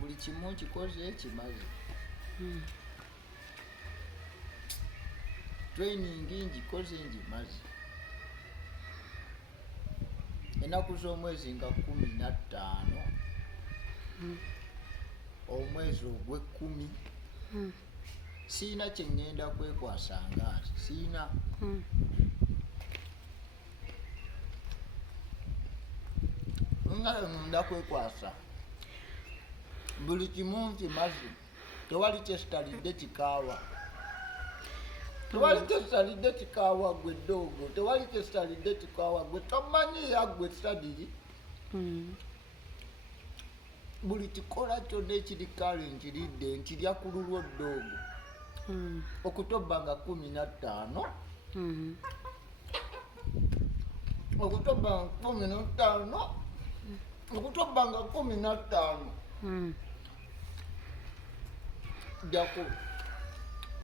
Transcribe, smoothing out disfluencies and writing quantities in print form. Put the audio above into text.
buli kimu kikoze kimaze. Training ngikoze ngimaze. Ennaku z'omwezi nga 15 omwezi ogw'ekkumi siina kye ŋŋenda kwekwasa ngaasi, siina. Ŋŋenda kwekwasa buli kimu nkimaze. Tewali kyesitalidde kikaawa, tewali kyesitalidde kikaawa gwe ddoogo, tewali kyesitalidde kikaawa gwe tomanyi yaggwe sadiri. Buli kikola kyonna ekiri kale nkiridde, nkirya ku lulwo ddoogo. Okutoba nga 15, okutoba nga 15, okutoba nga 15 jako